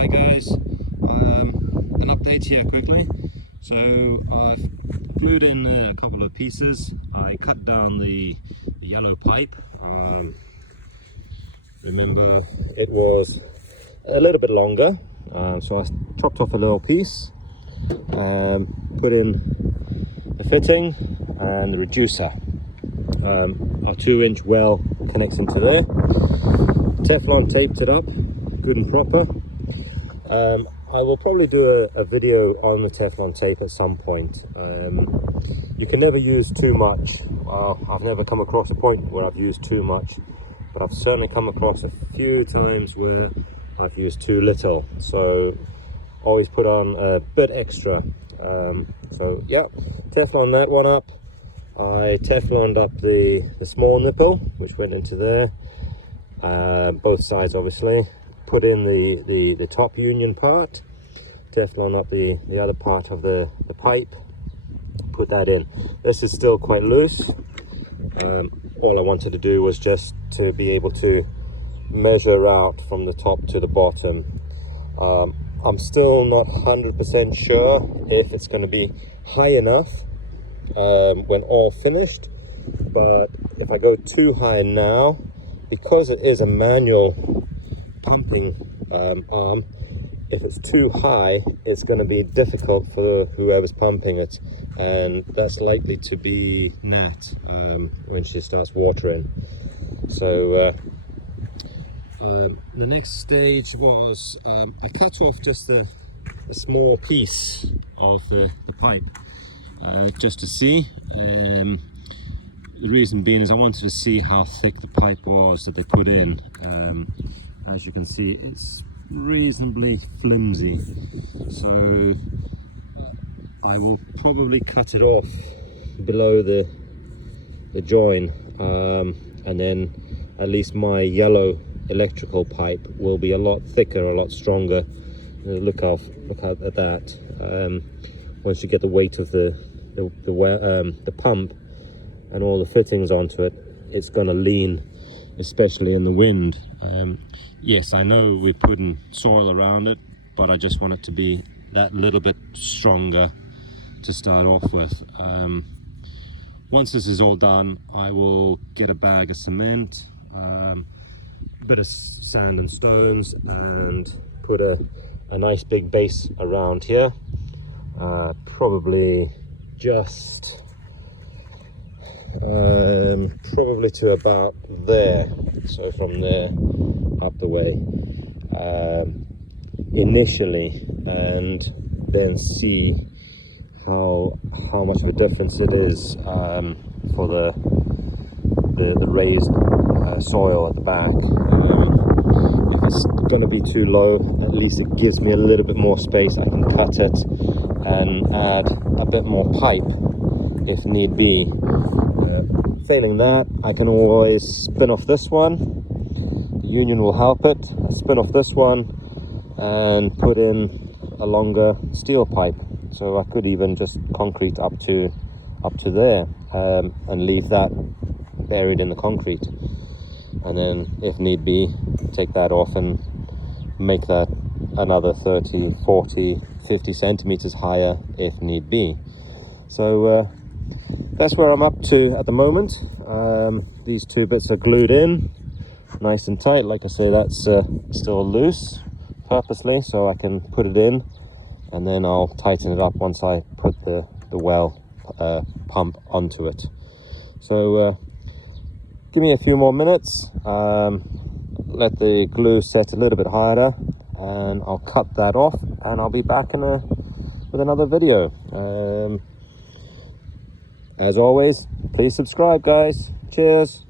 Hi guys, an update here quickly. So I've glued in a couple of pieces. I cut down the yellow pipe. Remember, it was a little bit longer, so I chopped off a little piece, put in the fitting and the reducer. Our 2-inch well connects into there. Teflon taped it up good and proper. I will probably do a video on the Teflon tape at some point. You can never use too much. I've never come across a point where I've used too much, but I've certainly come across a few times where I've used too little, so always put on a bit extra. So yeah, Teflon that one up. I Tefloned up the small nipple, which went into there, both sides obviously. Put in the top union part, Teflon up the other part of the pipe, put that in. This is still quite loose. All I wanted to do was just to be able to measure out from the top to the bottom. I'm still not 100% sure if it's going to be high enough when all finished, but if I go too high now, because it is a manual pumping arm, if it's too high, it's going to be difficult for whoever's pumping it, and that's likely to be Nat when she starts watering. So the next stage was I cut off just a small piece of the pipe just to see. The reason being is I wanted to see how thick the pipe was that they put in. As you can see, it's reasonably flimsy, so I will probably cut it off below the join, and then at least my yellow electrical pipe will be a lot thicker, a lot stronger. Look out at that. Once you get the weight of the pump and all the fittings onto it, it's going to lean, especially in the wind. Yes, I know we're putting soil around it, but I just want it to be that little bit stronger to start off with. Once this is all done, I will get a bag of cement, a bit of sand and stones, and put a nice big base around here, probably just probably to about there, so from there up the way initially, and then see how much of a difference it is for the raised soil at the back. If it's going to be too low, at least it gives me a little bit more space. I can cut it and add a bit more pipe if need be. Failing that, I can always spin off this one. The union will help it. I spin off this one and put in a longer steel pipe. So I could even just concrete up to there, and leave that buried in the concrete. And then, if need be, take that off and make that another 30, 40, 50 centimeters higher if need be. So that's where I'm up to at the moment. These two bits are glued in nice and tight. Like I say, that's still loose purposely, so I can put it in, and then I'll tighten it up once I put the well pump onto it. So give me a few more minutes, let the glue set a little bit higher, and I'll cut that off, and I'll be back with another video. As always, please subscribe, guys. Cheers.